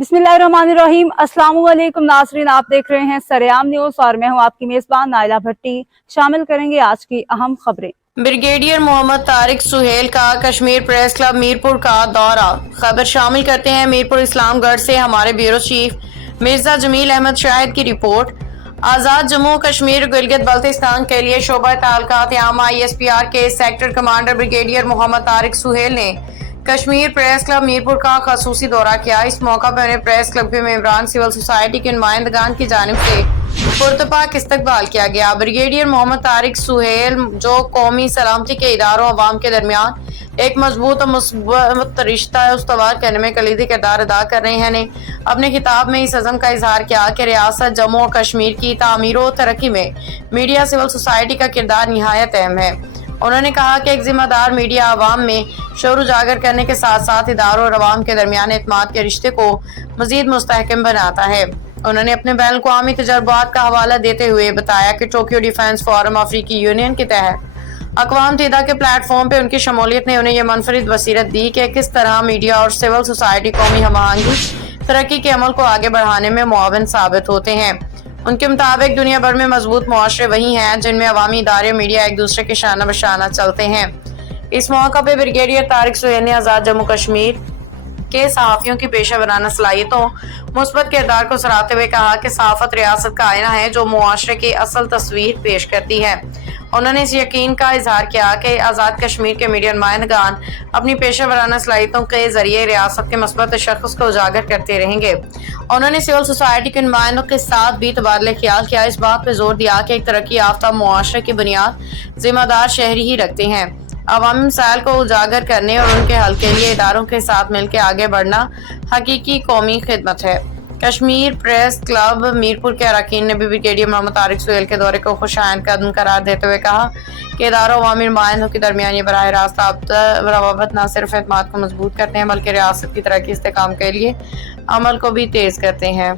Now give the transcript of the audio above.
बिस्मिल्लाहिर्रहमानिर्रहीम। अस्सलाम वालेकुम नाज़रीन, आप देख रहे हैं सरेआम न्यूज़ और मैं हूं आपकी मेज़बान नाइला भट्टी। शामिल करेंगे आज की अहम खबरें। ब्रिगेडियर मोहम्मद तारिक सुहेल का कश्मीर प्रेस क्लब मीरपुर का दौरा। खबर शामिल करते हैं मीरपुर इस्लामगढ़ से हमारे ब्यूरो चीफ मिर्जा जमील अहमद शाहिद की रिपोर्ट। आज़ाद जम्मू कश्मीर गिलगित बल्तिस्तान के लिए शोबा ताल्लुकात आमा ISPR के sector commander brigadier Mohammad Tariq Suhail ने कश्मीर प्रेस क्लब मीरपुर का खसूसी दौरा किया। इस मौका पर उन्हें प्रेस क्लब के मेंबरान, सिविल सोसाइटी के नुमाइंदगान की जानिब से पुरतपाक इस्तकबाल किया गया। ब्रिगेडियर मोहम्मद तारिक सुहेल जो कौमी सलामती के इदारों अवाम के दरमियान एक मजबूत और मुस्बत रिश्ता उसवार करने में कलीदी किरदार अदा कर रहे हैं ने अपने खिताब में इस अज़म का इजहार किया कि रियासत जम्मू और कश्मीर की तामीर और तरक्की में मीडिया सिविल सोसाइटी का किरदार निहायत अहम है। उन्होंने कहा कि एक जिम्मेदार मीडिया अवाम में शोर उजागर करने के साथ साथ इदारों और अवाम के दरमियान एतमाद के रिश्ते को मजीद मुस्तहकम बनाता है। उन्होंने अपने बैन अवी तजर्बात का हवाला देते हुए बताया कि टोक्यो डिफेंस फोरम अफ्रीकी यूनियन के तहत अक़वाम मुत्तहिदा के प्लेटफॉर्म पर उनकी शमूलियत ने उन्हें यह मनफरिद बसीरत दी कि किस तरह मीडिया और सिविल सोसाइटी कौमी हम आहंगी तरक्की के अमल को आगे बढ़ाने में मुआविन साबित होते हैं। उनके मुताबिक दुनिया भर में मजबूत मुआशरे वही हैं जिनमें अवामी इदारे मीडिया एक दूसरे के शाना बशाना चलते हैं। इस मौका पर ब्रिगेडियर तारिक सुहेल ने आज़ाद जम्मू कश्मीर के सहाफ़ियों की पेशा वराना सलाहियतों मुस्बत किरदार को सराहते हुए कहा कि सहाफ़त रियासत का आईना है जो मुआशरे की असल तस्वीर पेश करती है। उन्होंने इस यकीन का इजहार किया कि आज़ाद कश्मीर के मीडिया नुमाइंदगान अपनी पेशा वराना सलाहियतों के जरिए रियासत के मस्बत शख्स को उजागर करते रहेंगे। उन्होंने सिविल सोसाइटी के नुमाइंदों के साथ भी तबादला ख्याल किया। इस बात पर जोर दिया कि एक तरक्की याफ्ता मुआशरे की बुनियाद जिम्मेदार शहरी ही रखते हैं। अवामी मसाइल को उजागर करने और उनके हल के लिए इदारों के साथ मिलकर आगे बढ़ना हकीकी कौमी खिदमत है। कश्मीर प्रेस क्लब मीरपुर के अरकान ने भी ब्रिगेडियर मोहम्मद तारिक सुहेल के दौरे को खुशायन कदम करार देते हुए कहा कि इदारों अवामी नुमाइंदों के दरमियान ये बराह रास्त रवाबत न सिर्फ एतमाद को मजबूत करते हैं बल्कि रियासत की तरक्की इस्तेहकाम के लिए अमल को भी तेज करते हैं।